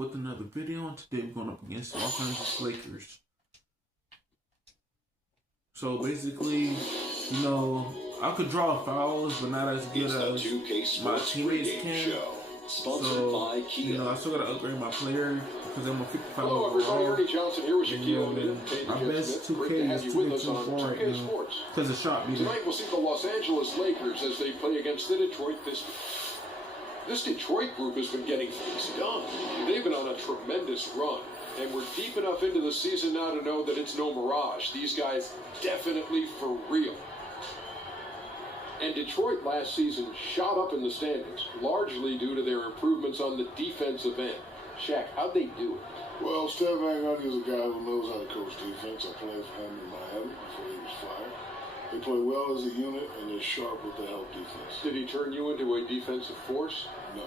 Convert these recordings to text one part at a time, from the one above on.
with another video, and today we're going up against the Los Angeles Lakers. So basically, you know, I could draw fouls, but not as good as my teammates can. So, you know, I still gotta upgrade my player because I'm a 55 overall. And my best 2K is 2K24 right now because of shot meter. Tonight we'll see the Los Angeles Lakers as they play against the Detroit Pistons. This Detroit group has been getting things done. They've been on a tremendous run. And we're deep enough into the season now to know that it's no mirage. These guys definitely for real. And Detroit last season shot up in the standings, largely due to their improvements on the defensive end. Shaq, how'd they do it? Well, Steve Van Gundy is a guy who knows how to coach defense. I played for him in Miami before he was fired. They play well as a unit, and they're sharp with the help defense. Did he turn you into a defensive force? No,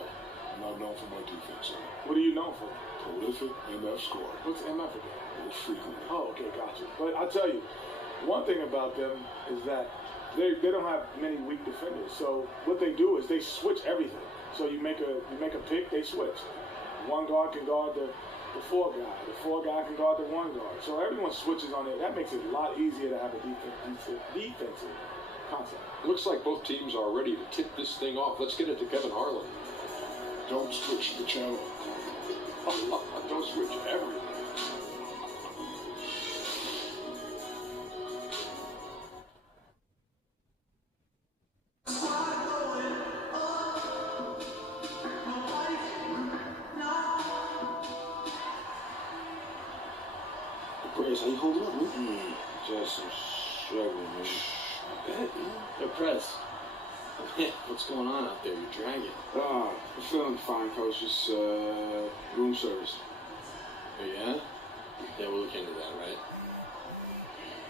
I'm not known for my defense. What are you known for? Prolific, MF scorer. What's MF again? Most frequently. Oh, okay, gotcha. But I'll tell you, one thing about them is that they don't have many weak defenders. So what they do is they switch everything. So you make a pick, they switch. One guard can guard the four guy. The four guy can guard the one guard. So everyone switches on it. That makes it a lot easier to have a defensive concept. Looks like both teams are ready to tip this thing off. Let's get it to Kevin Harlan. Don't switch the channel. Don't switch everything. Press, how you holding up, man? Just struggling, man. I bet, man. Yo, Press. What's going on out there? You're dragging. I'm feeling fine, coach. Just room service. Oh, yeah? Yeah, we'll look into that, right?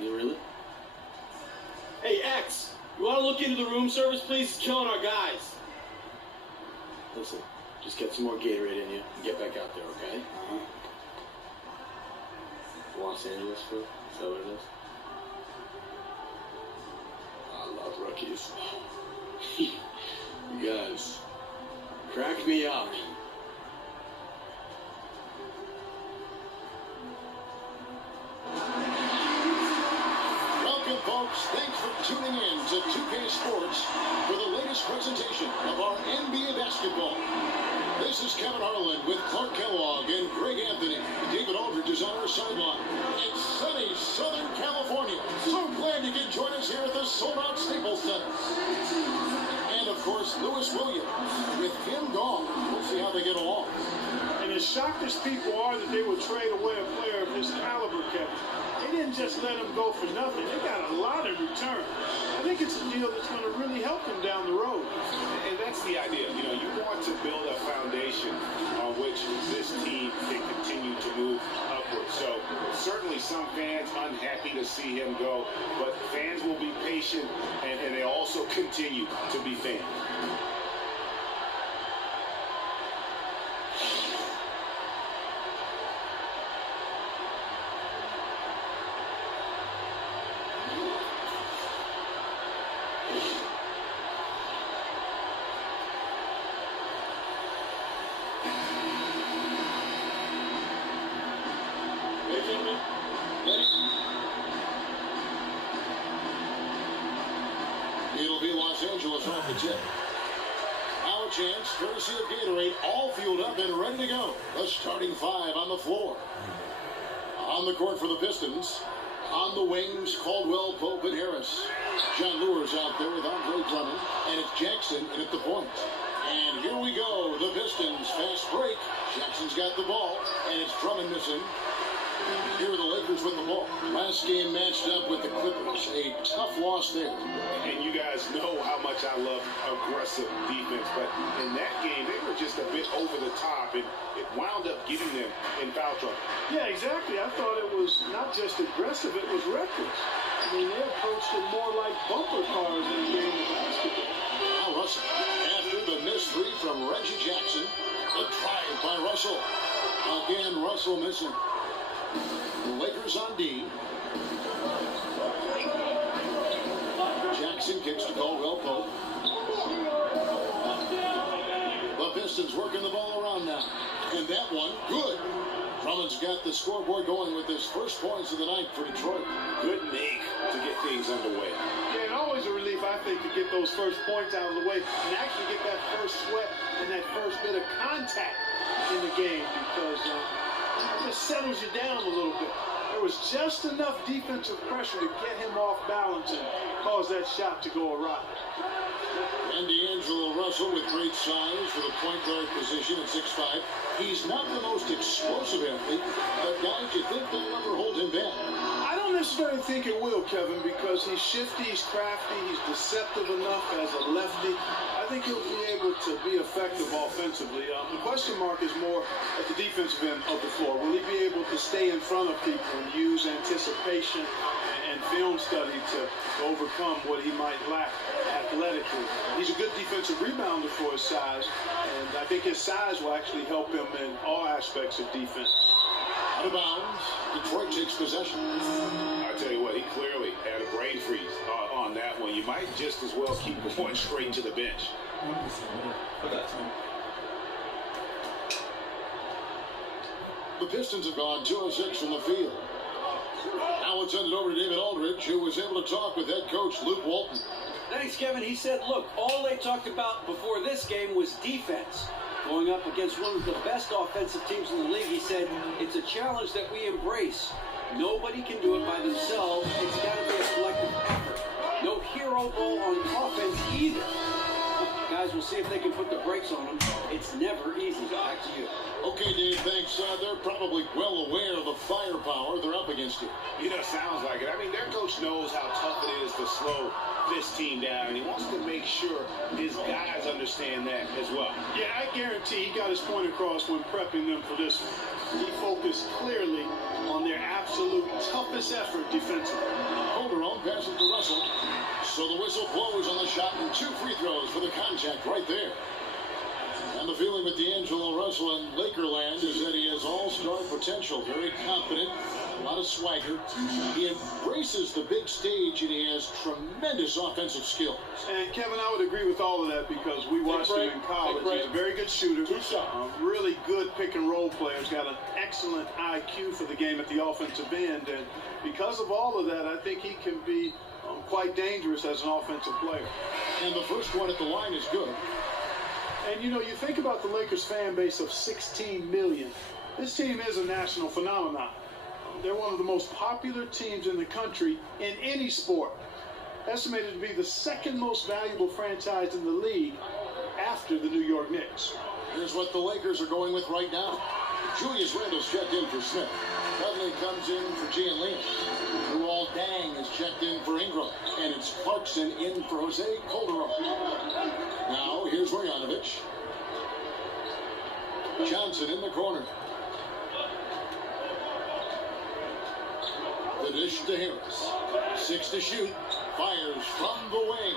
You really? Hey, X! You want to look into the room service, please? It's killing our guys. Listen, just get some more Gatorade in you and get back out there, okay? Los Angeles food? Is that what it is? I love rookies. You guys crack me up. Welcome, folks. Thanks for tuning in to 2K Sports for the latest presentation of our NBA basketball. This is Kevin Harlan with Clark Kellogg and Greg Anthony. David Aldridge is on our sideline. It's sunny Southern California. So glad you can join us here at the sold-out Staples Center. And, of course, Lewis Williams. With him gone, we'll see how they get along. And as shocked as people are that they would trade away a player of his caliber, Kevin, they didn't just let him go for nothing. They got a lot in return. I think it's a deal that's going to really help him down the road. And that's the idea. You know, you want to build a foundation on which this team can continue to move upward. So certainly some fans unhappy to see him go, but fans will be patient and they also continue to be fans. It'll be Los Angeles off the tip. Our chance, courtesy of Gatorade, all fueled up and ready to go. The starting five on the floor. On the court for the Pistons. On the wings, Caldwell, Pope, and Harris. John Lure's out there with Andre Drummond. And it's Jackson in at the point. And here we go. The Pistons, fast break. Jackson's got the ball. And it's Drummond missing. Here are the Lakers with the ball. Last game matched up with the Clippers. A tough loss there. And you guys know how much I love aggressive defense, but in that game, they were just a bit over the top, and it wound up getting them in foul trouble. Yeah, exactly. I thought it was not just aggressive, it was reckless. I mean, they approached it more like bumper cars in a game of basketball. Now Russell, after the missed three from Reggie Jackson, the drive by Russell. Again, Russell missing. The Lakers on D. Jackson kicks to Caldwell Pope. The Pistons working the ball around now. And that one, good. Drummond's got the scoreboard going with his first points of the night for Detroit. Good make to get things underway. Yeah, and always a relief, I think, to get those first points out of the way and actually get that first sweat and that first bit of contact in the game, because it just settles you down a little bit. There was just enough defensive pressure to get him off balance and cause that shot to go awry. And D'Angelo Russell with great size for the point guard position at 6'5". He's not the most explosive athlete, but guys, you think they'll ever hold him back? I don't necessarily think it will, Kevin, because he's shifty, he's crafty, he's deceptive enough as a lefty. I think he'll be able to be effective offensively. The question mark is more at the defensive end of the floor. Will he be able to stay in front of people and use anticipation and film study to overcome what he might lack athletically? He's a good defensive rebounder for his size, and I think his size will actually help him in all aspects of defense. Out of bounds, Detroit takes possession. I tell you what, he clearly had a brain freeze on that one. You might just as well keep going straight to the bench. The Pistons have gone 2 of 6 from the field. Now it's handed over to David Aldridge, who was able to talk with head coach Luke Walton. Thanks, Kevin. He said, look, all they talked about before this game was defense. Going up against one of the best offensive teams in the league, he said, it's a challenge that we embrace. Nobody can do it by themselves. It's got to be a collective effort. No hero ball on offense either. Guys, we'll see if they can put the brakes on them. It's never easy. Back to you. Okay, Dave, thanks. They're probably well aware of the firepower they're up against you. You know, sounds like it. I mean, their coach knows how tough it is to slow this team down, and he wants to make sure his guys understand that as well. Yeah, I guarantee he got his point across when prepping them for this one. He focused clearly on their absolute toughest effort defensively. Calderon passes to Russell. So the whistle blows on the shot, and 2 free throws for the contact right there. And the feeling with D'Angelo Russell in Lakerland is that he has all-star potential. Very confident, a lot of swagger. He embraces the big stage, and he has tremendous offensive skills. And Kevin, I would agree with all of that because we watched him in college. He's a very good shooter. Really good pick-and-roll player. He's got an excellent IQ for the game at the offensive end. And because of all of that, I think he can be quite dangerous as an offensive player. And the first one at the line is good. And, you know, you think about the Lakers fan base of 16 million. This team is a national phenomenon. They're one of the most popular teams in the country in any sport. Estimated to be the second most valuable franchise in the league after the New York Knicks. Here's what the Lakers are going with right now. Julius Randle's checked in for Smith. Dudley comes in for Gianlini. Luol Deng is checked in for Ingram. And it's Clarkson in for Jose Calderon. Now, here's Marjanovic. Johnson in the corner. The dish to Harris. 6 to shoot. Fires from the wing.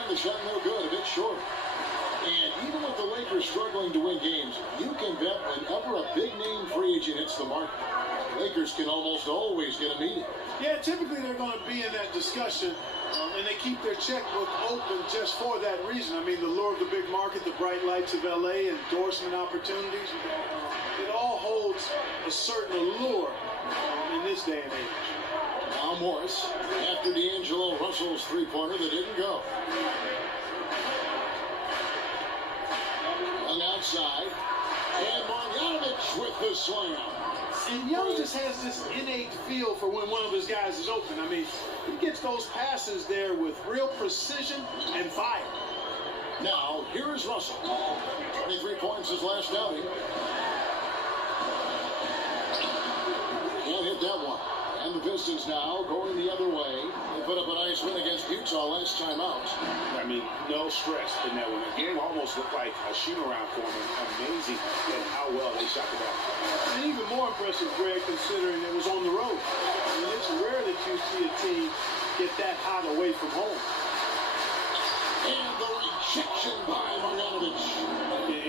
And the shot no good, a bit short. And even with the Lakers struggling to win games, you can bet whenever a big-name free agent hits the market, Lakers can almost always get a meeting. Yeah, typically they're going to be in that discussion, and they keep their checkbook open just for that reason. I mean, the lure of the big market, the bright lights of L.A., endorsement opportunities, it all holds a certain allure in this day and age. Now Morris, after D'Angelo Russell's three-pointer that didn't go. On the outside, and Marjanovic with the slam. And Young just has this innate feel for when one of his guys is open. I mean, he gets those passes there with real precision and fire. Now, here is Russell. 23 points his last outing. Can't hit that one. And the Pistons now going the other way. They put up a nice win against Utah last time out. I mean, no stress in that one. The game almost looked like a shoot-around for them. Amazing at how well they shot the ball. And even more impressive, Greg, considering it was on the road. I mean, it's rare that you see a team get that hot away from home. And the rejection by Marjanovic.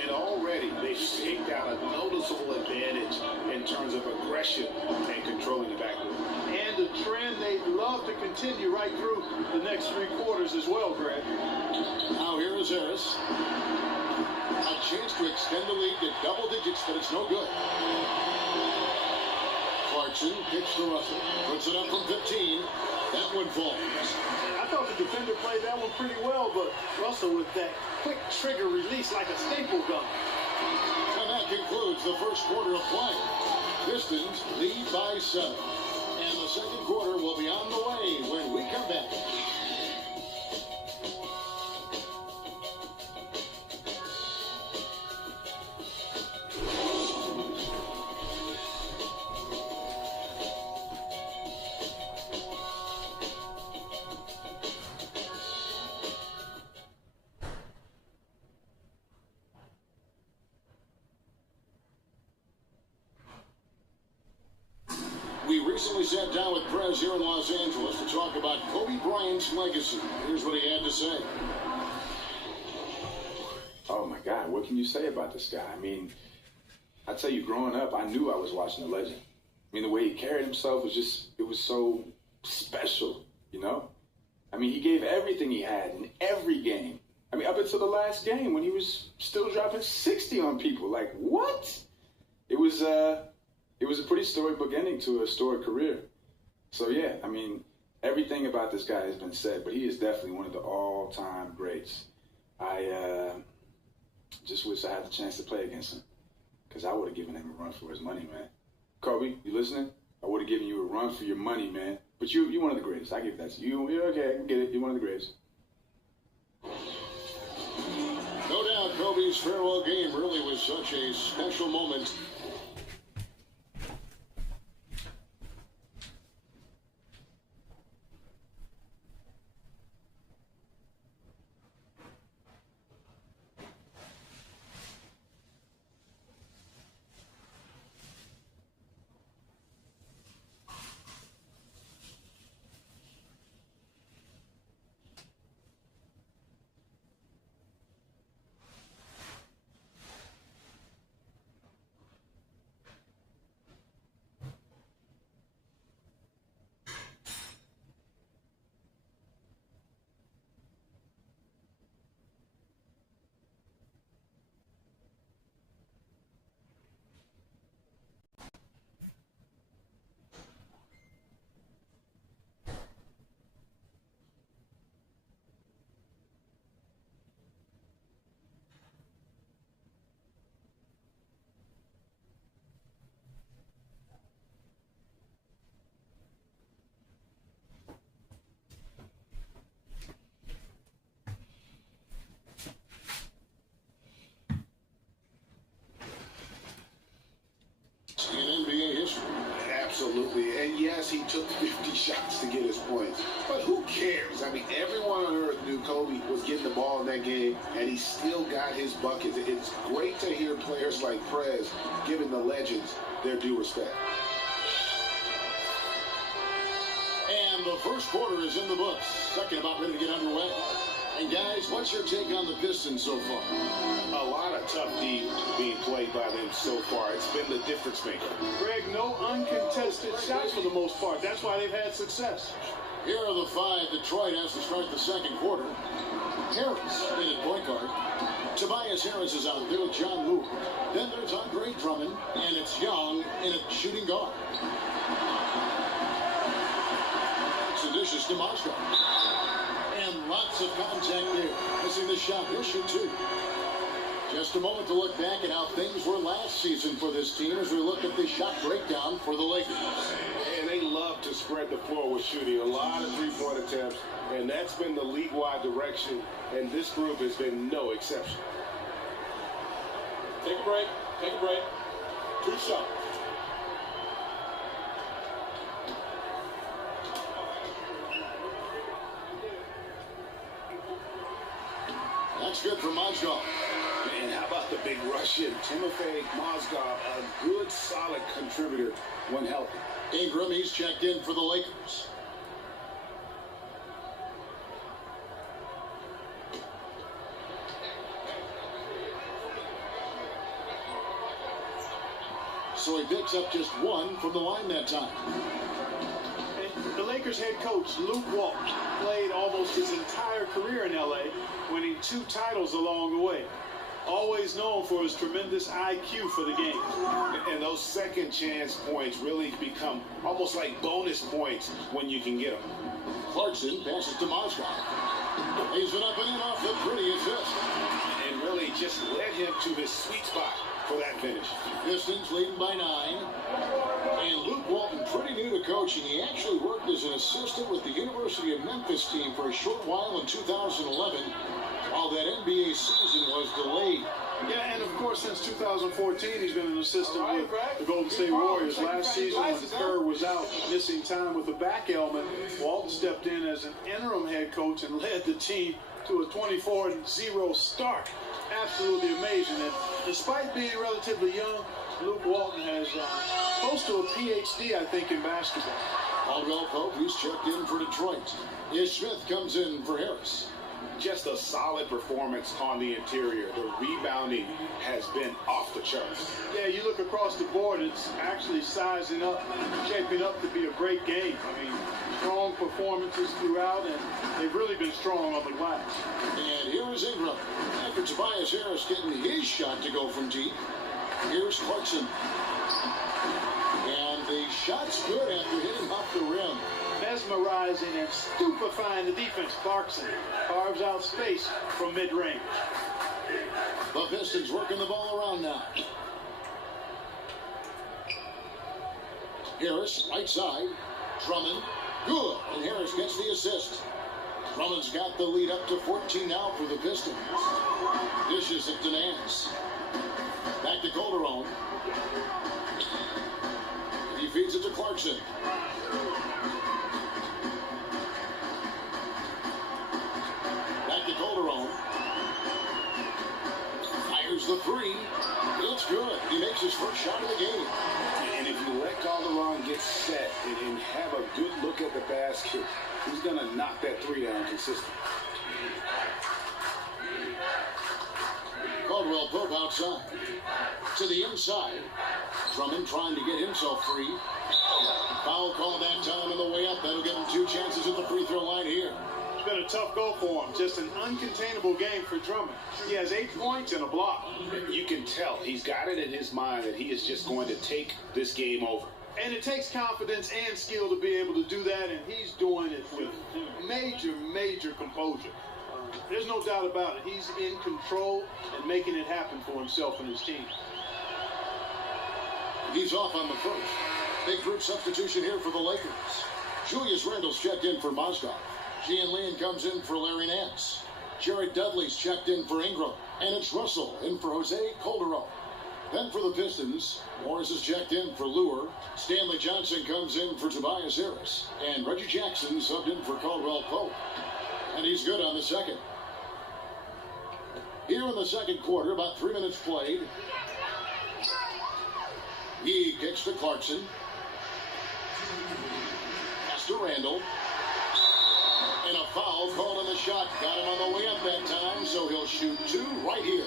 And already they've taken out a noticeable advantage in terms of aggression and controlling the backcourt. And a trend they'd love supposed to continue right through the next 3 quarters as well, Greg. Now here is Harris. A chance to extend the lead to double digits, but it's no good. Clarkson kicks to Russell. Puts it up from 15. That one falls. I thought the defender played that one pretty well, but Russell with that quick trigger release like a staple gun. And that concludes the first quarter of play. Pistons lead by 7. And the second quarter will be on the way when we come back. We recently sat down with Prez here in Los Angeles to talk about Kobe Bryant's legacy. Here's what he had to say. Oh my God, what can you say about this guy? I mean, I tell you, growing up, I knew I was watching a legend. I mean, the way he carried himself was just, it was so special, you know? I mean, he gave everything he had in every game. I mean, up until the last game when he was still dropping 60 on people. Like, what? It was a pretty storybook ending to a storied career. So, yeah, I mean, everything about this guy has been said, but he is definitely one of the all-time greats. I just wish I had the chance to play against him, because I would have given him a run for his money, man. Kobe, you listening? I would have given you a run for your money, man. But you're one of the greatest. I give that to you. You're okay. I can get it. You're one of the greatest. No doubt Kobe's farewell game really was such a special moment. Absolutely. And yes, he took 50 shots to get his points. But who cares? I mean, everyone on earth knew Kobe was getting the ball in that game, and he still got his buckets. It's great to hear players like Prez giving the legends their due respect. And the first quarter is in the books. Second about ready to get underway. And guys, what's your take on the Pistons so far? A lot of tough D being played by them so far. It's been the difference maker. Greg, no uncontested shots for the most part. That's why they've had success. Here are the 5 Detroit has to start the second quarter. Harris in at point guard. Tobias Harris is out there with John Moore. Then there's Andre Drummond, and it's Young in at shooting guard. It's a dishes to Moscow. And lots of contact there. Missing the shot. He'll shoot 2. Just a moment to look back at how things were last season for this team as we look at the shot breakdown for the Lakers. And they love to spread the floor with shooting. A lot of three-point attempts, and that's been the league-wide direction, and this group has been no exception. Take a break. Take a break. 2 shots. That's good for Mozgov. And how about the big Russian, Timofey Mozgov, a good, solid contributor when healthy. Ingram, he's checked in for the Lakers. So he picks up just 1 from the line that time. And the Lakers Lakers head coach Luke Walton played almost his entire career in LA, winning 2 titles along the way. Always known for his tremendous IQ for the game. And those second chance points really become almost like bonus points when you can get them. Clarkson passes to Mozgov. Lays it up and in off the pretty assist. And really just led him to his sweet spot for that finish. Pistons leading by 9. And Luke Walton, pretty new to coaching. He actually worked as an assistant with the University of Memphis team for a short while in 2011, while that NBA season was delayed. Yeah, and of course, since 2014, he's been an assistant with the Golden State Warriors. Last season, when Kerr was out missing time with a back ailment, Walton stepped in as an interim head coach and led the team to a 24-0 start. Absolutely amazing. And despite being relatively young, Luke Walton has close to a PhD, I think, in basketball. Caldwell Pope, who's checked in for Detroit. Ish Smith comes in for Harris. Just a solid performance on the interior. The rebounding has been off the charts. Yeah, you look across the board, it's actually sizing up, shaping up to be a great game. I mean, strong performances throughout, and they've really been strong on the glass. And here is Ingram. After Tobias Harris getting his shot to go from deep, here's Clarkson. And the shot's good after hitting off the rim. Mesmerizing and stupefying the defense. Clarkson carves out space from mid-range. The Pistons working the ball around now. Harris, right side. Drummond, good. And Harris gets the assist. Drummond's got the lead up to 14 now for the Pistons. Dishes it to Nance. Back to Calderon. He feeds it to Clarkson. Back to Calderon. Fires the 3. It's good. He makes his first shot of the game. And if you let Calderon get set and have a good look at the basket, he's going to knock that 3 down consistently. Caldwell Pope outside. To the inside. Drummond trying to get himself free. Foul call that time on the way up. That'll give him 2 chances at the free throw line here. It's been a tough go for him. Just an uncontainable game for Drummond. He has 8 points and a block. You can tell he's got it in his mind that he is just going to take this game over. And it takes confidence and skill to be able to do that, and he's doing it with major composure. There's no doubt about it. He's in control and making it happen for himself and his team. He's off on the first. Big group substitution here for the Lakers. Julius Randle's checked in for Mozgov. Gian Leon comes in for Larry Nance. Jared Dudley's checked in for Ingram. And it's Russell in for Jose Calderon. Then for the Pistons, Morris is checked in for Lure. Stanley Johnson comes in for Tobias Harris. And Reggie Jackson subbed in for Caldwell Pope. And he's good on the second. Here in the second quarter, about 3 minutes played. He kicks to Clarkson. Pass to Randle. And a foul called on the shot. Got him on the way up that time, so he'll shoot 2 right here.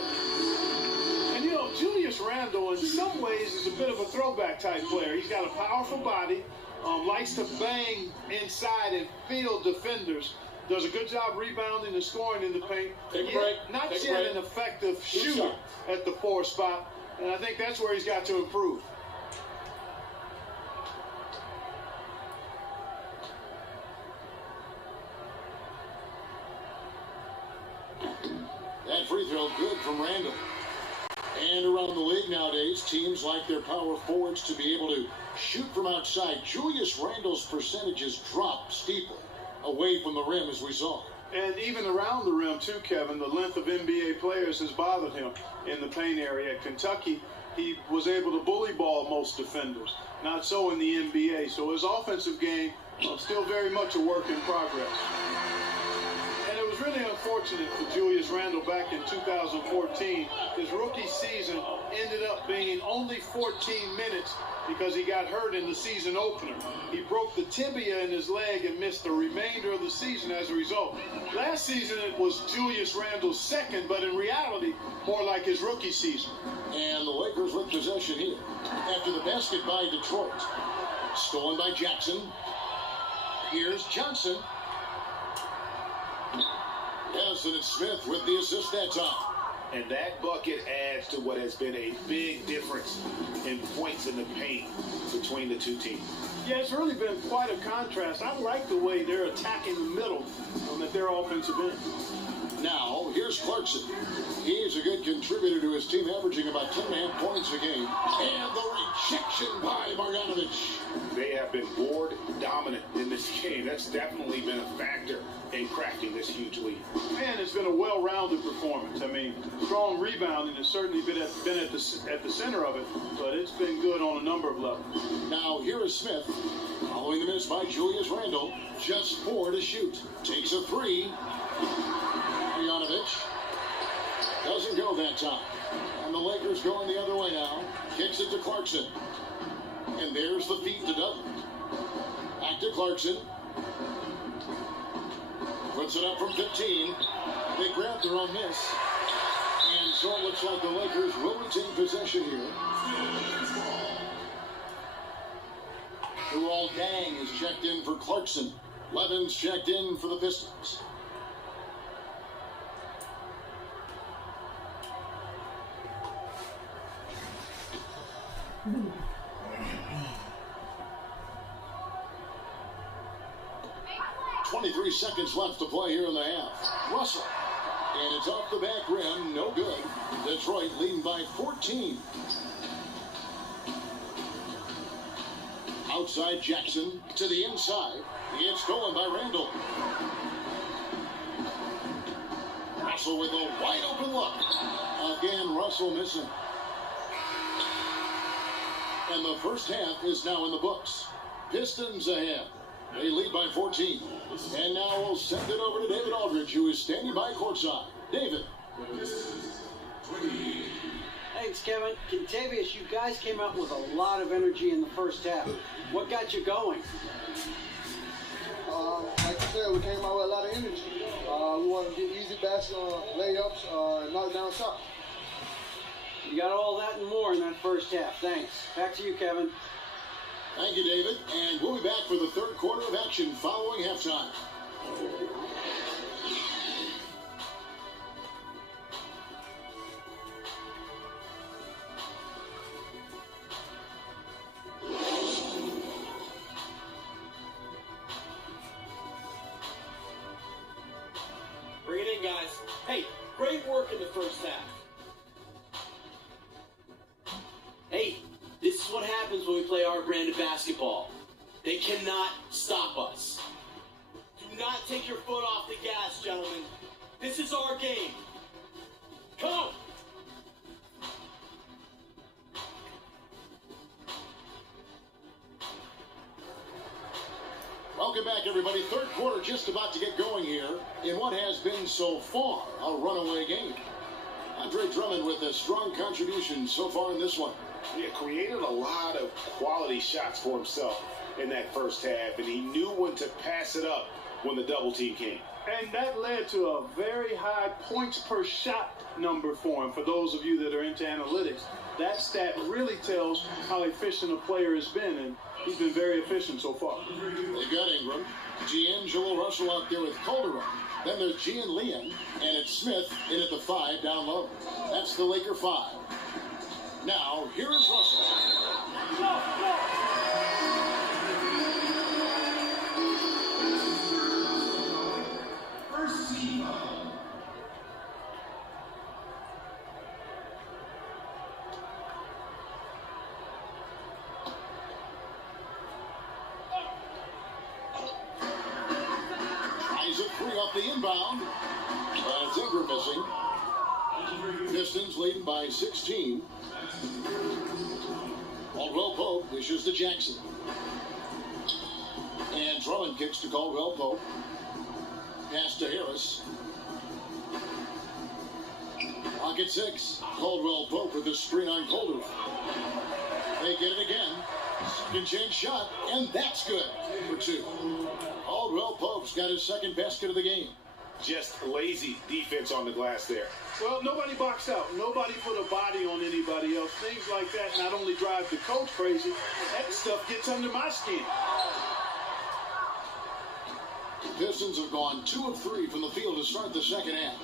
And you know, Julius Randle in some ways is a bit of a throwback type player. He's got a powerful body, likes to bang inside and field defenders. Does a good job rebounding and scoring in the paint. Not yet an effective shooter at the 4 spot, and I think that's where he's got to improve. That free throw good from Randle. And around the league nowadays, teams like their power forwards to be able to shoot from outside. Julius Randle's percentages drop steeply away from the rim, as we saw. And even around the rim, too, Kevin, the length of NBA players has bothered him in the paint area. At Kentucky, he was able to bully ball most defenders. Not so in the NBA. So his offensive game still very much a work in progress. And it was really unfortunate for Julius Randle back in 2014. His rookie season ended up being only 14 minutes because he got hurt in the season opener. He broke the tibia in his leg and missed the remainder of the season as a result. Last season it was Julius Randle's second, but in reality, more like his rookie season. And the Lakers with possession here after the basket by Detroit. Stolen by Jackson. Here's Johnson. Addison and Smith with the assist that time. And that bucket adds to what has been a big difference in points in the paint between the two teams. Yeah, it's really been quite a contrast. I like the way they're attacking the middle at their offensive end. Now, here's Clarkson. He's a good contributor to his team, averaging about 10.5 points a game. And the rejection by Marjanovic. They have been board dominant in this game. That's definitely been a factor in crafting this huge lead. And it's been a well-rounded performance. I mean, strong rebounding has certainly been at the center of it, but it's been good on a number of levels. Now, here is Smith. Following the miss by Julius Randle. Just 4 to shoot. Takes a 3. Marjanovic doesn't go that time. And the Lakers going the other way now. Kicks it to Clarkson. And there's the feed to Dudley. Back to Clarkson. Puts it up from 15. They grab their own miss. And so it looks like the Lakers will retain possession here. Luol Deng is checked in for Clarkson. Levin's checked in for the Pistons. Hmm. 23 seconds left to play here in the half. Russell. And it's off the back rim. No good. Detroit leading by 14. Outside Jackson to the inside. It's stolen by Randle. Russell with a wide open look. Again, Russell missing. And the first half is now in the books. Pistons ahead. They lead by 14. And now we'll send it over to David Aldridge, who is standing by courtside. David. Thanks, Kevin. Contavious, you guys came out with a lot of energy in the first half. What got you going? Like you said, we came out with a lot of energy. We wanted to get easy baskets, layups, knock down shots. You got all that and more in that first half. Thanks. Back to you, Kevin. Thank you, David. And we'll be back for the third quarter of action following halftime. Bring it in, guys. Hey, great work in the first half. Hey, this is what happens when we play our brand of basketball. They cannot stop us. Do not take your foot off the gas, gentlemen. This is our game. Come on. Welcome back, everybody. Third quarter just about to get going here in what has been so far a runaway game. Andre Drummond with a strong contribution so far in this one. Yeah, created a lot of quality shots for himself in that first half, and he knew when to pass it up when the double team came. And that led to a very high points per shot number for him. For those of you that are into analytics, that stat really tells how efficient a player has been, and he's been very efficient so far. They've got Ingram, D'Angelo Russell out there with Calderon. Then there's Gian Leon, and it's Smith in at the 5 down low. That's the Laker 5. Now, here is Russell. First team foul. Tries a 3 off the inbound. That's Ingram missing. Pistons leading by 16. Caldwell Pope dishes to Jackson. And Drummond kicks to Caldwell Pope. Pass to Harris. Clock at 6. Caldwell Pope with the screen on Calderon. They get it again. Second chance shot, and that's good for 2. Caldwell Pope's got his second basket of the game. Just lazy defense on the glass there. Well, nobody boxed out. Nobody put a body on anybody else. Things like that not only drive the coach crazy, that stuff gets under my skin. Pistons have gone 2 of 3 from the field to start the second half.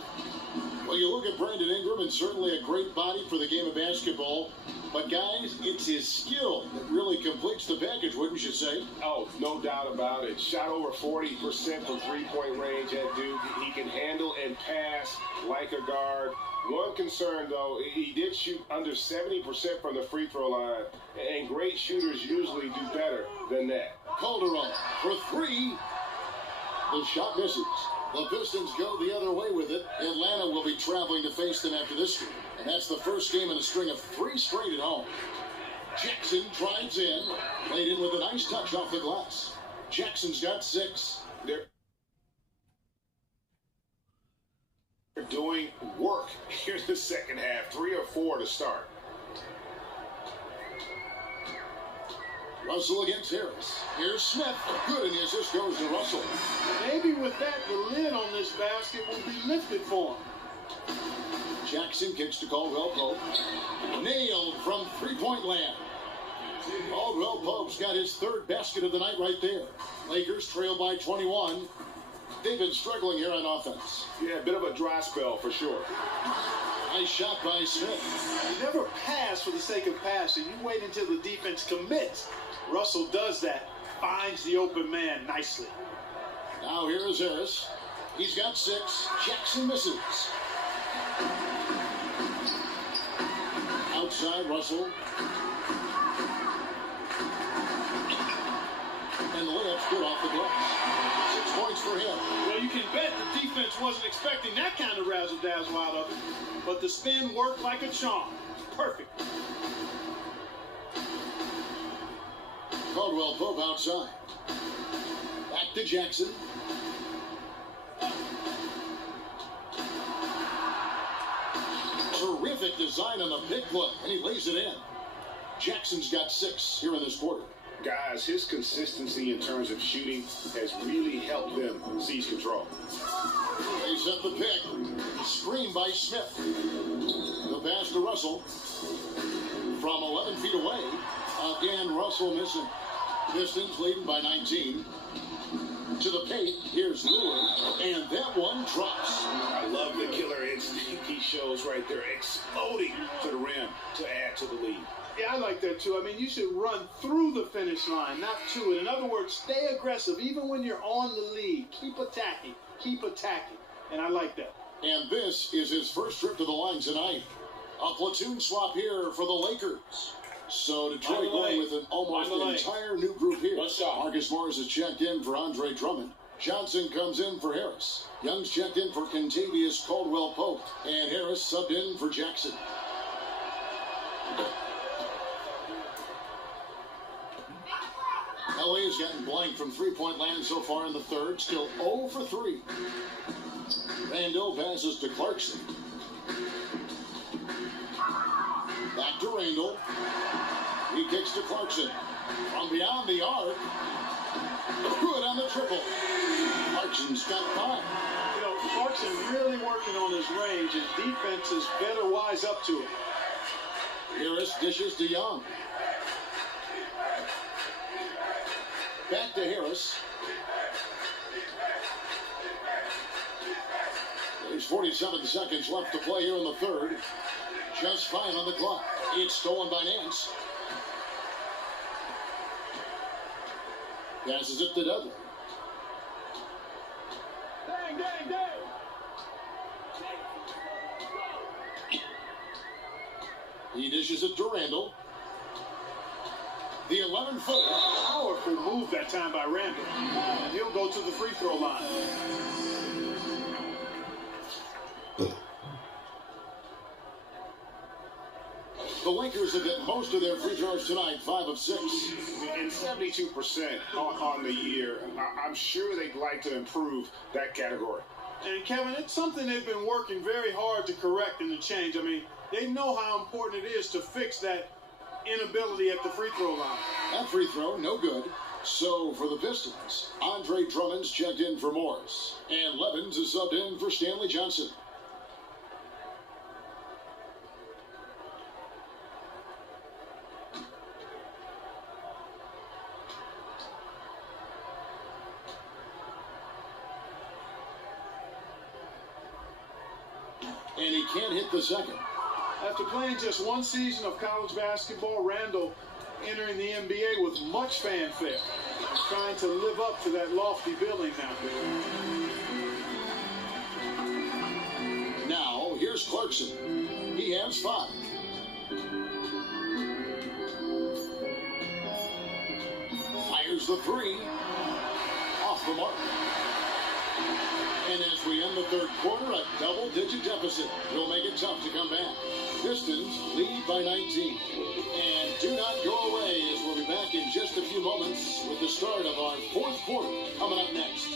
Well, you look at Brandon Ingram, and certainly a great body for the game of basketball. But, guys, it's his skill that really completes the package, wouldn't you say? Oh, no doubt about it. Shot over 40% from three-point range at Duke. He can handle and pass like a guard. One concern, though, he did shoot under 70% from the free throw line, and great shooters usually do better than that. Calderon for 3. The shot misses. The Pistons go the other way with it. Atlanta will be traveling to face them after this game. And that's the first game in a string of 3 straight at home. Jackson drives in. Laid in with a nice touch off the glass. Jackson's got 6. They're doing work here in the second half. 3 or 4 to start. Russell against Harris. Here's Smith. Good, and the assist goes to Russell. Maybe with that, the lid on this basket will be lifted for him. Jackson kicks to Caldwell Pope. Nailed from three-point land. Caldwell Pope's got his 3rd basket of the night right there. Lakers trail by 21. They've been struggling here on offense. Yeah, a bit of a dry spell for sure. Nice shot by Smith. You never pass for the sake of passing. You wait until the defense commits. Russell does that, finds the open man nicely. Now here is Harris. He's got 6. Jackson misses. Outside Russell. And the layup's good off the glass. 6 points for him. Well, you can bet the defense wasn't expecting that kind of razzle-dazzle out of it. But the spin worked like a charm. Perfect. Caldwell Pope outside. Back to Jackson. Terrific design on the big play, and he lays it in. Jackson's got 6 here in this quarter. Guys, his consistency in terms of shooting has really helped them seize control. They set the pick. Screen by Smith. The pass to Russell. From 11 feet away. Again, Russell missing. Pistons leading by 19. To the paint. Here's Lillard. And that one drops. I love the killer instinct he shows right there. Exploding to the rim to add to the lead. Yeah, I like that too. I mean, you should run through the finish line, not to it. In other words, stay aggressive even when you're on the lead. Keep attacking. Keep attacking. And I like that. And this is his first trip to the line tonight. A platoon swap here for the Lakers. So Detroit going with an almost entire new group here. Marcus Morris is checked in for Andre Drummond. Johnson comes in for Harris. Young's checked in for Kentavious Caldwell-Pope. And Harris subbed in for Jackson. LA has gotten blank from three-point land so far in the third. Still 0 for 3. Randall passes to Clarkson. Back to Randall. He kicks to Clarkson. From beyond the arc. Good on the triple. Clarkson's got 5. You know, Clarkson really working on his range. His defense is better wise up to it. Harris dishes to Young. Back to Harris. There's 47 seconds left to play here in the third. Just 5 on the clock. It's stolen by Nance. Passes it to Dudley. Dang, dang, dang. He dishes it to Randall. The 11-footer. Powerful move that time by Randall. And he'll go to the free throw line. The Lakers have hit most of their free throws tonight, 5 of 6. And 72% on the year. I'm sure they'd like to improve that category. And Kevin, it's something they've been working very hard to correct and to change. I mean, they know how important it is to fix that inability at the free throw line. That free throw, no good. So for the Pistons, Andre Drummond's checked in for Morris. And Levins is subbed in for Stanley Johnson. and he can't hit the second. After playing just one season of college basketball, Randall entering the NBA with much fanfare, trying to live up to that lofty billing now. Now, here's Clarkson. He has 5. Fires the 3. Off the mark. And as we end the third quarter, a double-digit deficit will make it tough to come back. Pistons lead by 19. And do not go away, as we'll be back in just a few moments with the start of our fourth quarter coming up next.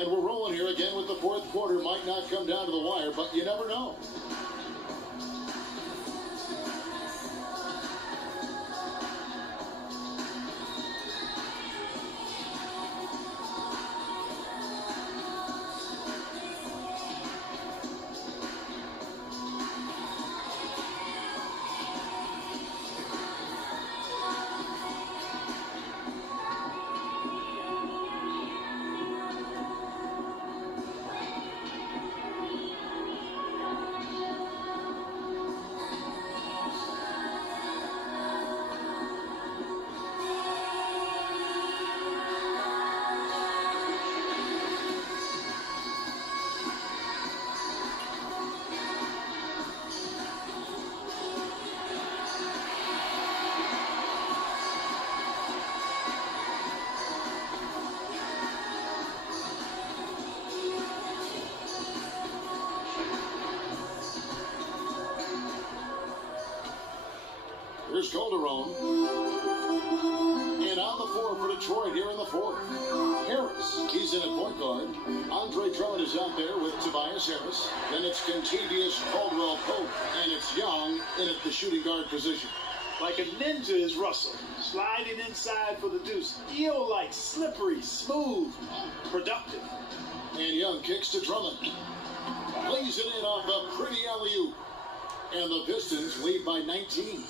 And we're rolling here again with the fourth quarter. Might not come down to the wire, but you never know. Here's Calderon. And on the floor for Detroit here in the fourth. Harris, he's in at point guard. Andre Drummond is out there with Tobias Harris. Then it's Kentavious Caldwell-Pope. And it's Young in at the shooting guard position. Like a ninja is Russell, sliding inside for the deuce. Eel-like, slippery, smooth, productive. And Young kicks to Drummond. Lays it in off a pretty alley-oop. And the Pistons lead by 19.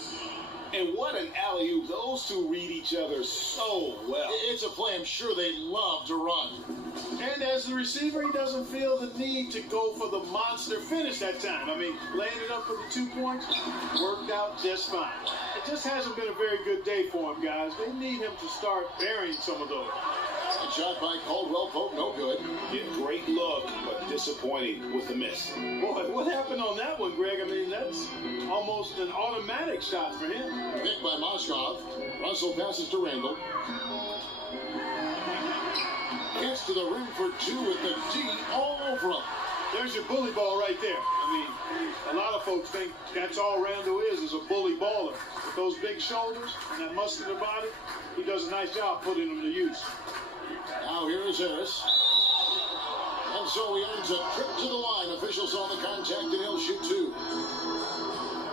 And what an alley-oop. Those two read each other so well. It's a play I'm sure they love to run. And as the receiver, he doesn't feel the need to go for the monster finish that time. I mean, laying it up for the 2 points worked out just fine. It just hasn't been a very good day for him, guys. They need him to start burying some of those. A shot by Caldwell-Pope, no good. Yeah, great look, but disappointing with the miss. Boy, what happened on that one, Greg? I mean, that's almost an automatic shot for him. Picked by Moskov. Russell passes to Randall. Gets to the rim for 2 with the D all over him. There's your bully ball right there. I mean, a lot of folks think that's all Randall is a bully baller. With those big shoulders and that muscular body, he does a nice job putting them to use. Now here is Harris. And so he earns a trip to the line. Officials on the contact, and he'll shoot 2.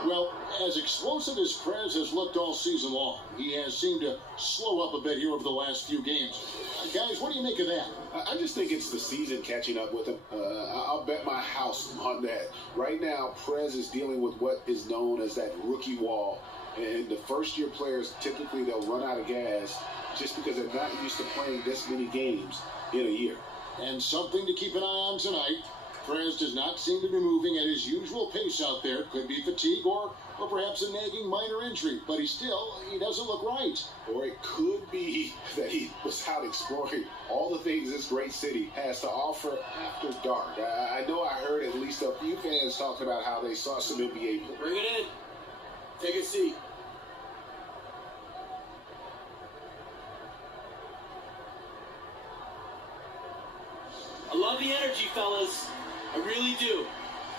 Well, as explosive as Prez has looked all season long, he has seemed to slow up a bit here over the last few games. Guys, what do you make of that? I just think it's the season catching up with him. I'll bet my house on that. Right now, Prez is dealing with what is known as that rookie wall. And the first-year players, typically, they'll run out of gas just because they're not used to playing this many games in a year. And something to keep an eye on tonight. Prez does not seem to be moving at his usual pace out there. Could be fatigue or perhaps a nagging minor injury. But he doesn't look right. Or it could be that he was out exploring all the things this great city has to offer after dark. I know I heard at least a few fans talk about how they saw some NBA. Bring it in. Take a seat. I love the energy, fellas. I really do.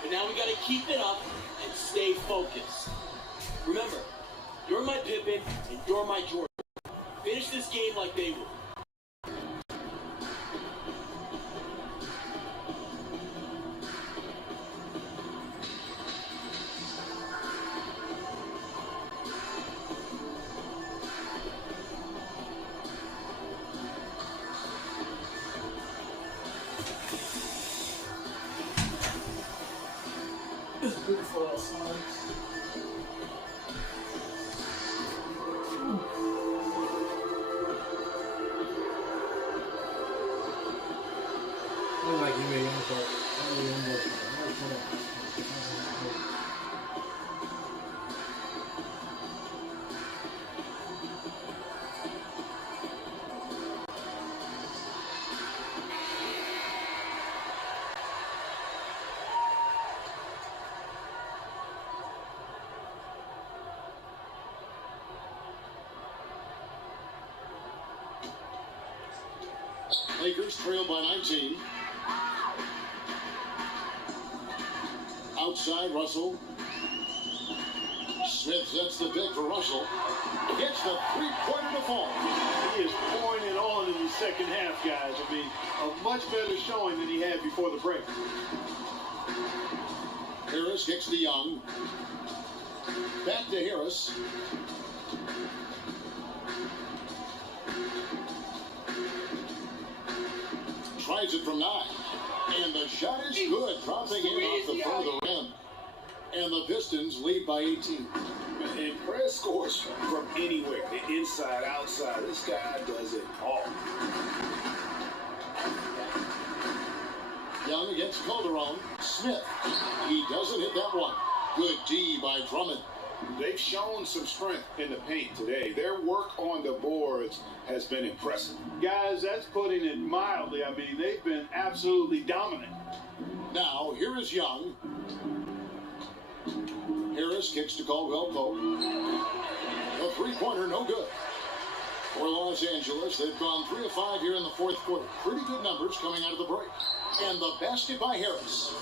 But now we got to keep it up and stay focused. Remember, you're my Pippen and you're my Jordan. Finish this game like they will. like you made him start. Lakers trail by 19. Outside, Russell. Smith sets the pick for Russell. Gets the three-pointer to fall. He is pouring it on in the second half, guys. I mean, a much better showing than he had before the break. Harris kicks to Young. Back to Harris. Tries it from 9. And the shot is good, dropping in off the further rim. And the Pistons lead by 18. And Perez scores from anywhere, inside, outside. This guy does it all. Young against Calderon. Smith. He doesn't hit that one. Good D by Drummond. They've shown some strength in the paint today. Their work on the boards has been impressive. Guys, that's putting it mildly. I mean, they've been absolutely dominant. Now, here is Young. Harris kicks to Caldwell Pope. A three-pointer, no good. For Los Angeles, they've gone 3 of 5 here in the fourth quarter. Pretty good numbers coming out of the break. And the basket by Harris.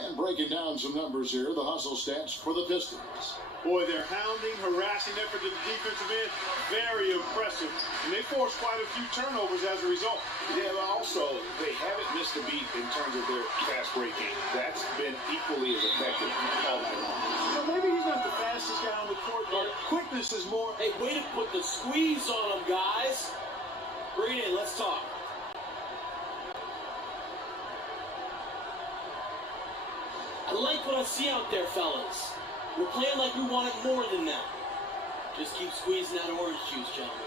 And breaking down some numbers here, the hustle stats for the Pistons. Boy, their hounding, harassing effort to the defensive end, very impressive. And they forced quite a few turnovers as a result. Yeah, but also, they haven't missed a beat in terms of their fast break game. That's been equally as effective all night long. So maybe he's not the fastest guy on the court, but quickness is more. Hey, way to put the squeeze on him, guys. Bring it in, let's talk. I like what I see out there, fellas. We're playing like we wanted more than that. Just keep squeezing that orange juice, gentlemen.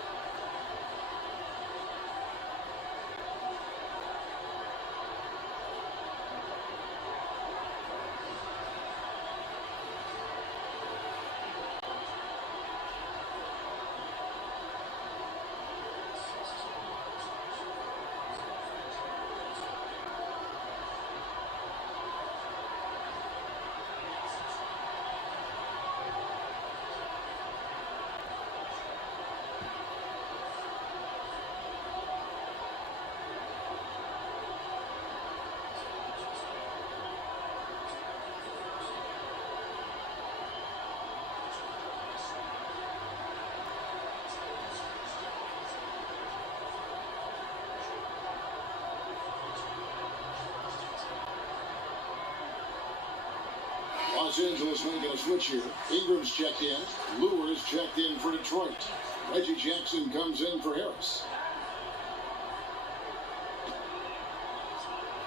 Los Angeles making a switch here. Ingram's checked in. Lewis checked in for Detroit. Reggie Jackson comes in for Harris.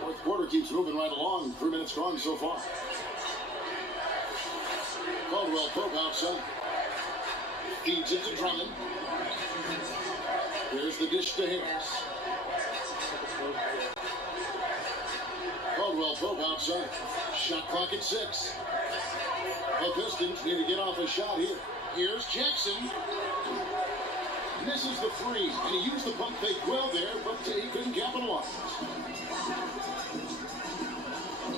Fourth quarter keeps moving right along. 3 minutes gone so far. Caldwell Pope outside. Feeds it to Drummond. Here's the dish to Harris. Caldwell Pope outside. Shot clock at 6. The Pistons need to get off a shot here. Here's Jackson. Misses the three. And he used the pump fake well there, but he couldn't capitalize.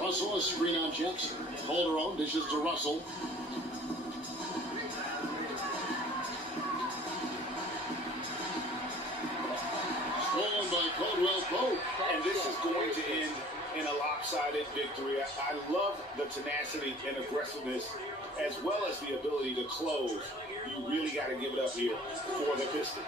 Russell, a screen on Jackson. Calderon dishes to Russell. Stolen by Caldwell Pope. And this is going to end in a lopsided victory. I love the tenacity and aggressiveness as well as the ability to close. You really got to give it up here for the Pistons.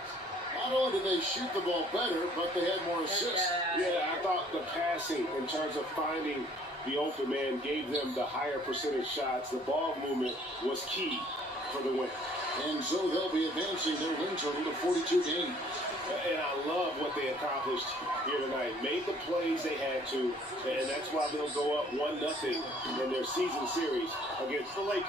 Not only did they shoot the ball better, but they had more assists. Yeah, I thought the passing in terms of finding the open man gave them the higher percentage shots. The ball movement was key for the win. And so they'll be advancing their win total to 42 games. And I love what they accomplished here tonight. Made the plays they had to, and that's why they'll go up 1-0 in their season series against the Lakers.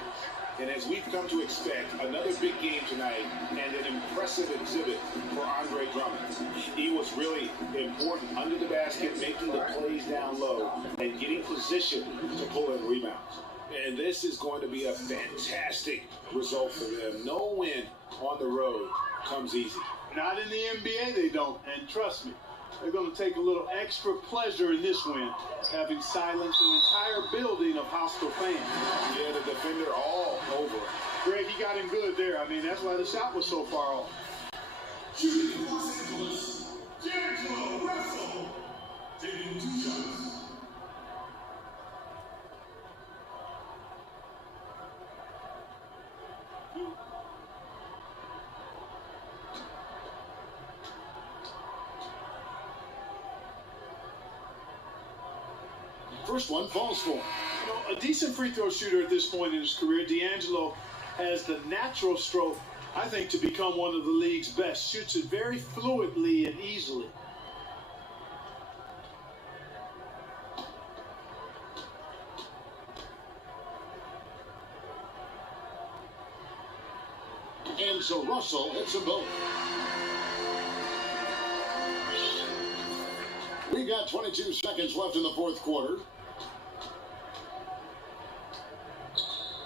And as we've come to expect, another big game tonight and an impressive exhibit for Andre Drummond. He was really important under the basket, making the plays down low and getting position to pull in rebounds. And this is going to be a fantastic result for them. No win on the road comes easy. Not in the NBA, they don't. And trust me, they're going to take a little extra pleasure in this win, having silenced an entire building of hostile fans. Yeah, the defender all over it. Greg, he got him good there. I mean, that's why the shot was so far off. Shooting in Los Angeles, D'Angelo Russell, taking 2 shots. First one falls for him. You know, a decent free throw shooter at this point in his career, D'Angelo has the natural stroke, I think, to become one of the league's best. Shoots it very fluidly and easily. And so Russell hits them both. We've got 22 seconds left in the fourth quarter.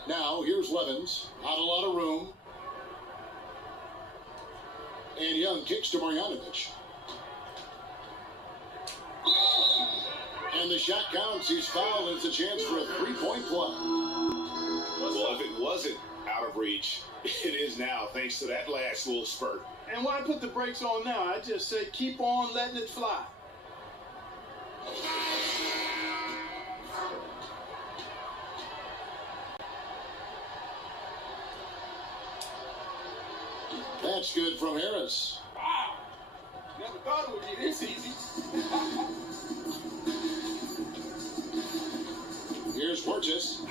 Now, here's Levens. Not a lot of room. And Young kicks to Marjanovic. And the shot counts. He's fouled. And it's a chance for a three-point play. Well, if it wasn't out of reach, it is now, thanks to that last little spurt. And why put the brakes on now? I just say keep on letting it fly. That's good from Harris. Wow. Never thought it would be this easy. Here's Burgess.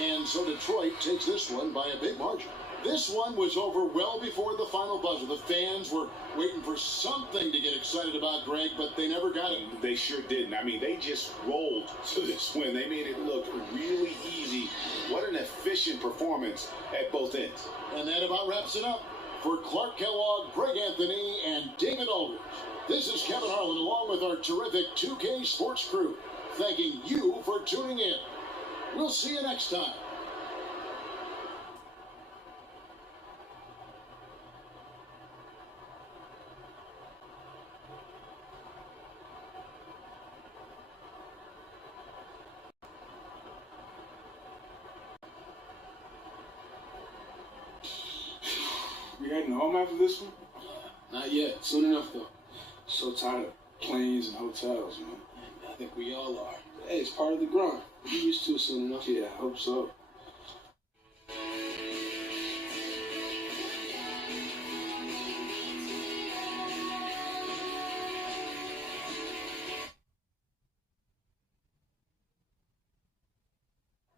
And so Detroit takes this one by a big margin. This one was over well before the final buzzer. The fans were waiting for something to get excited about, Greg, but they never got it. They sure didn't. I mean, they just rolled to this win. They made it look really easy. What an efficient performance at both ends. And that about wraps it up. For Clark Kellogg, Greg Anthony, and David Aldridge, this is Kevin Harlan along with our terrific 2K Sports crew, thanking you for tuning in. We'll see you next time. We heading home after this one? Not yet. Soon enough, though. So tired of planes and hotels, man. I think we all are. Hey, it's part of the grind. We'll be used to it soon enough. Yeah, I hope so.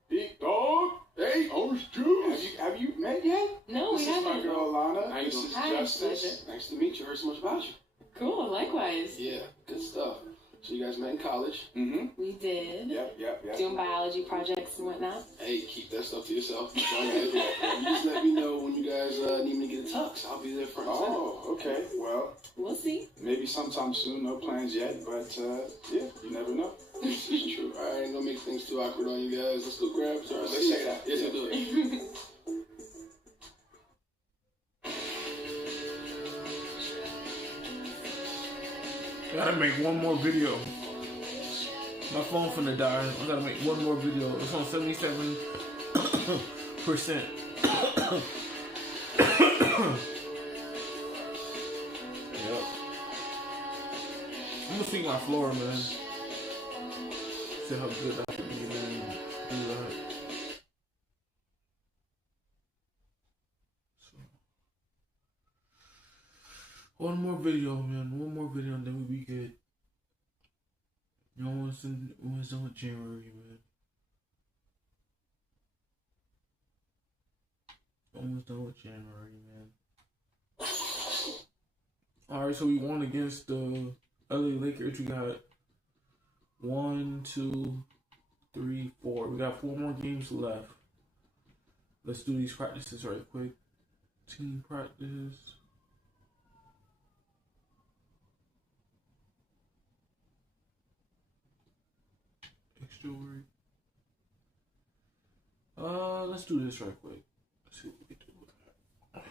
Big dog. Hey, Orange Juice. Have you met yet? No, this we haven't. This is my girl, Lana. How you This doing? is Hi, Justice. pleasure. Nice to meet you. Heard so much about you. Cool, likewise. Yeah, good stuff. So you guys met in college. Mm-hmm. We did. Yep. Doing biology projects and whatnot. Hey, keep that stuff to yourself. You just let me know when you guys need me to get a tux. I'll be there front and center. Oh, okay. Well, We'll see. maybe sometime soon. No plans yet, but yeah, you never know. This is true. I ain't gonna make things too awkward on you guys. Let's go grab some. Let's say that. Yes, Yeah. we'll do it. Gotta make one more video. My phone finna die. I gotta make one more video. It's on 77%. Yep. I'm gonna see my floor, man. See how good I can be, man. Do that. One more video, man. One more video, and then we'll be good. You know, once done with January, man. Almost done with January, man. All right, so we won against the LA Lakers. We got 1, 2, 3, 4. We got 4 more games left. Let's do these practices right quick. Team practice. Extra work. Let's do this right quick. Let's see what we can do with that.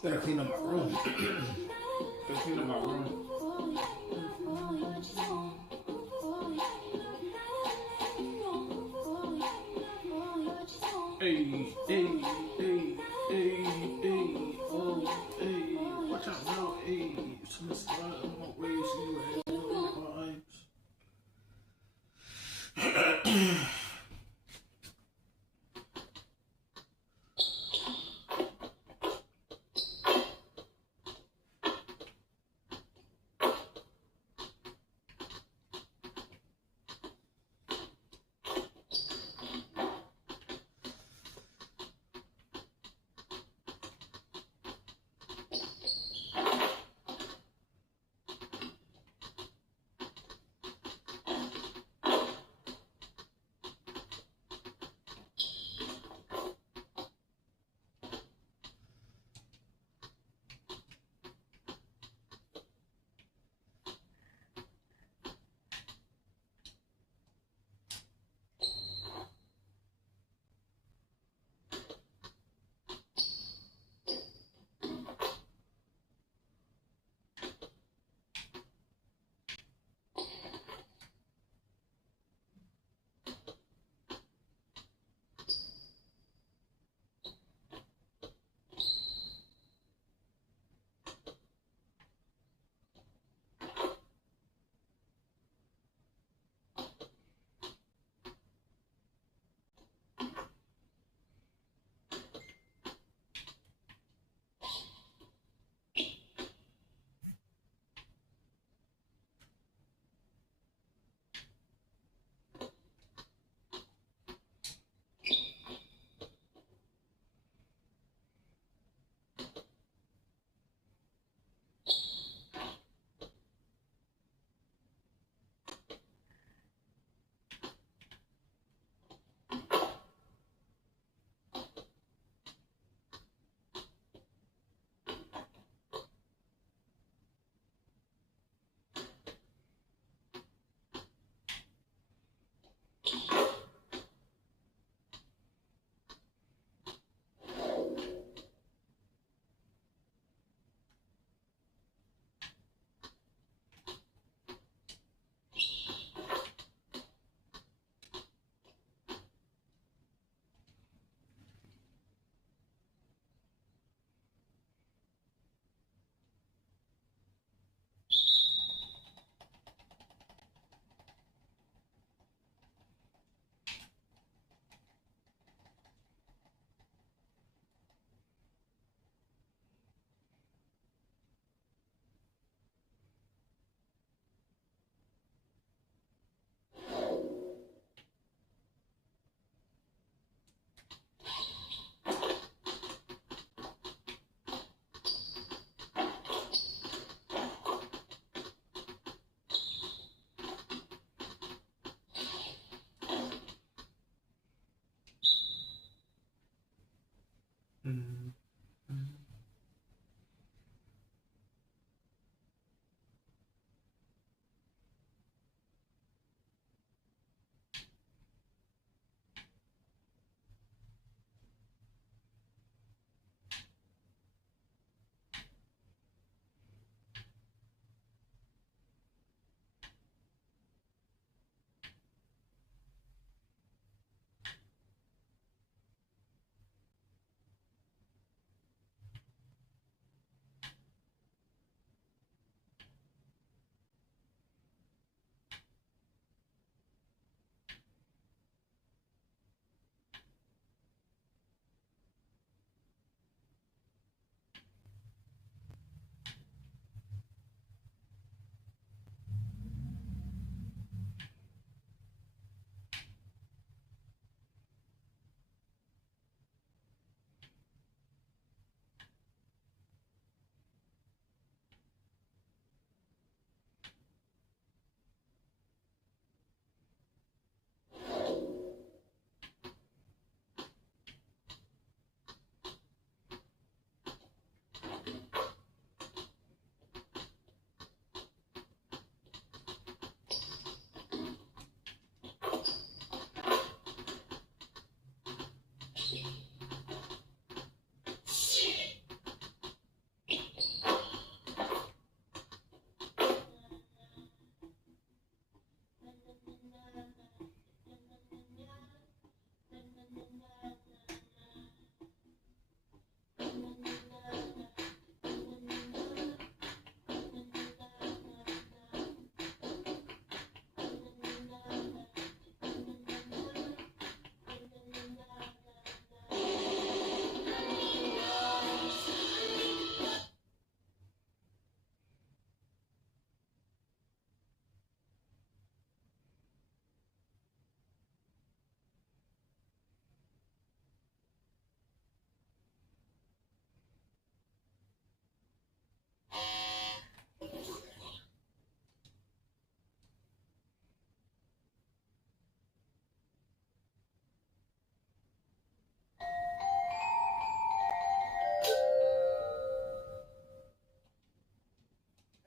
Gotta clean up my room. Gotta clean up my room. Hey, hey, hey, hey, hey, oh, hey, watch out now, hey, some slide on my way, see you at vibes.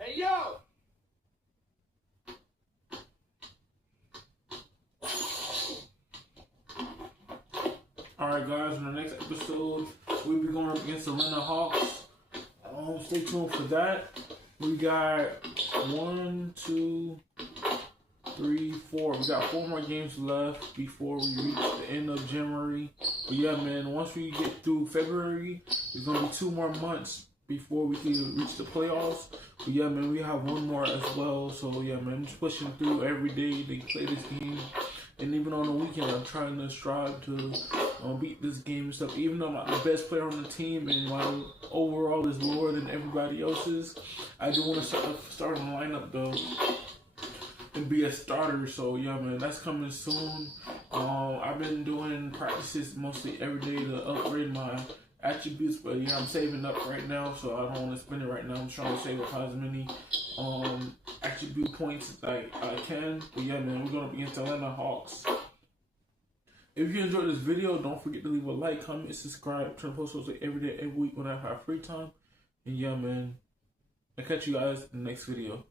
Hey, yo! Alright guys, in the next episode, we'll be going up against the Atlanta Hawks. Stay tuned for that. We got 1, 2, 3, 4. We got 4 more games left before we reach the end of January. But yeah, man, once we get through February, it's going to be 2 more months before we can reach the playoffs. But yeah, man, we have 1 more as well. So yeah, man, I'm just pushing through every day to play this game. And even on the weekend, I'm trying to strive to beat this game and stuff. Even though I'm not the best player on the team and my overall is lower than everybody else's, I do want to start in the lineup though and be a starter. So yeah, man, that's coming soon. I've been doing practices mostly every day to upgrade my attributes, but yeah, I'm saving up right now, so I don't want to spend it right now. I'm trying to save up as many attribute points as I can. But yeah, man, we're gonna be against the Atlanta Hawks. If you enjoyed this video, don't forget to leave a like, comment, subscribe. Try to post those every day, every week when I have free time. And yeah, man, I'll catch you guys in the next video.